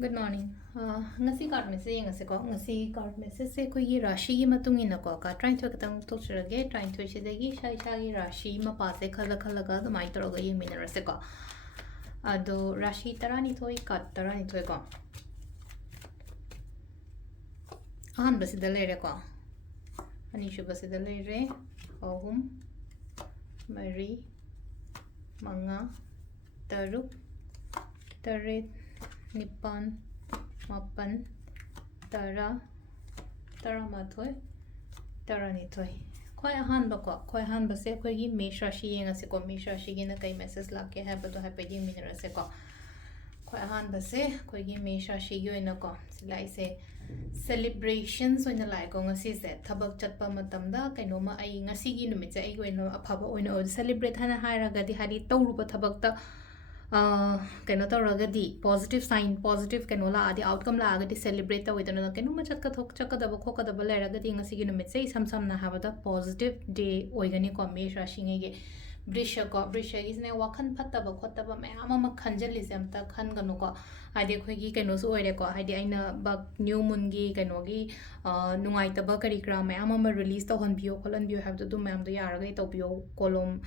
Good morning. Ngasi card message ngasi ko ngasi card message se ko yi rashi gi matung ina ko ka trying to katang to chirage trying to chidagi shai shai rashi ma pa se khala khala ga mai tro ga yi minera se ko ado rashi tarani thoi kat tarani thoi ko ahan basi da le re ko ani shu basi da le re ahum mari manga taruk taret nipan mapan tara taramathoi taranithoi khoi ahan ba ko khoi ahan ba se khoi gi mesha shi yenga se ko mesha shi gi na kai message la ke ha ba to ha pe gi minera se ko khoi ahan ba se khoi gi mesha shi gi oina ko silai se celebrations oina lai ko ngasi se thabak chatpa matam da kaino ma ai ngasi gi numit se ai oina aphaba oina o celebrate hana haira ga di hari tawru ba thabak ta कहीं तौरगदी positive sign positive कहीं लादी outcome लादी celebrate तौदना कहीं चक्कदब खोकदब लेरगदी नुमित्से सम समना हाबदा positive day ओइगनी को मेष राशि गे वृष को वृषगिसने वाखन फत्तब खोत्तब मैम अम खंजलिसे अमता खनगनु को हाइदे अखोइगी कइनोसु ओइरे को हाइदे आइना बक न्यू मून गी कइनोगी नुंगाइतब करी क्रा मैम अम रिलीज तौहनबियो खोलनबियो हाबदो दु मैम दो यारगै तौबियो कोलम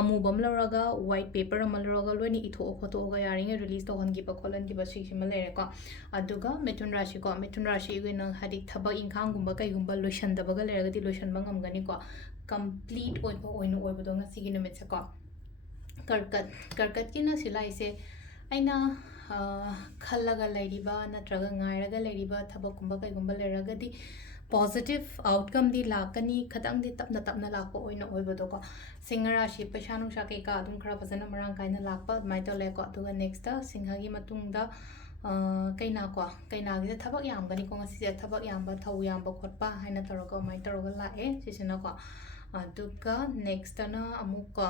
अमूबम लौरगा वाइट पेपर अम लौरगा लोइनी इथो खोतोगा यारिंगे रिलीज तौहनगिबा खोलनगिबा सिसिमा लेरेको अदुगा मिथुन राशि को मिथुन राशि इगेना हादि थबक इंखांगुंबा कइगुंबा लोइसनदबगा लेरगदी लोइसनबा ngamgani ko complete oibado ngasigi numitse ko karkat kina silai se aina khallaga lairiba natraga ngairaga lairiba thabakkumba kaigumba leragadi positive outcome di lakani khatang di tapna lakpa oina oibado ko singha shi paisa nungsa kai ka adum khara phajana marang kaina lakpa mai to le ko aduga next ta singha gi matungda kaina gi thabak yam gani ko ngasi se thabak yam ba thau yam ba khotpa haina toroga mai toroga la e sisina ko aduga next na amuka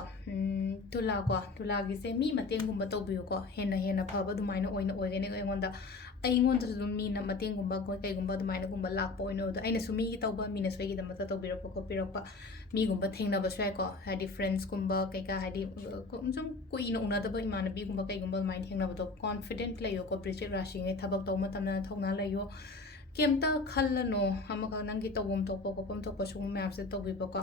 tula gi se mi matengumba tobiyo ko hena phaba dumaina oina oigene engonda aingonda su mina matengumba ko kaigumba dumaina gumba lakpa oina oda aina su mi gi tauba mina soigi da mata tobirapa ko pirapa mi gumba thengna ba swai ko hadi friends gumba kaika hadi sum kuina una da ba imana bi gumba kaigumba mai thengna ba to confident layo ko prichik rashi ngai thabak to matamna thongna layo केमता खल्लनो हमका नंगी तोबम तोपो कोपम तोपो सुम map से तोबिबो को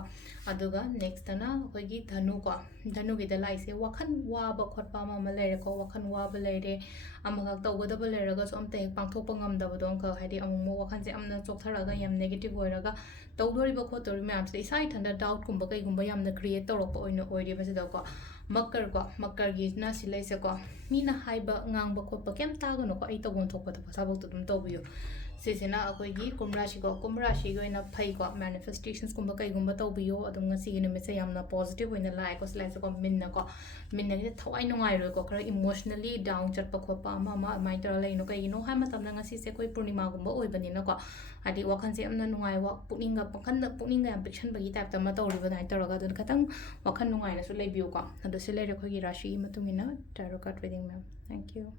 अदुगा next ना होगी धनु की दलाई से वखन वाब खोटपा मा लेरे को वखन वाब लेरे अमगा तोगदब लेरगा सो अमते पांथोप ngam दब दों का हादि अमु वखन से अमना चोकथरगा यम नेगेटिव होरगा तौदोरिबो खोतोरि मैप से इसाई थंदा डाउट कुंबा कई गुंबा यमना क्रिएट तौरप ओइनो ओइरे बसे दको मकर गी ना सिलै से को मीना हाइबा ngang खोप केम तागनो को आई तोबम थोप त फसाबो तुम तोबियो सिसिना अखोइगी कुमराशि गोइना फै को मैनिफेस्टेशंस कुंबा कईगुंबा तौबियो अदुम ngasi नुमित से यामना पॉजिटिव होइना लाइ को स्लाइ को मिन्ना गे थवाइ नुंगाइ रो को खरा इमोशनली डाउन चटपा खोपा मा माइ तर लैनो कईनो हाइ मतमना ngasi से कोइ पूर्णिमा गुंबा ओइबनिना को हादि वखन से अमना नुंगाइ वा पुनिंगा याम पिक्शन बगी टाइप तमा तौरिबा नाइ तरगा अदुन खतंग वखन नुंगाइना सु लेबियो को अदु से लेरे खोगी राशि मतुमिना tarot card reading ma'am thank you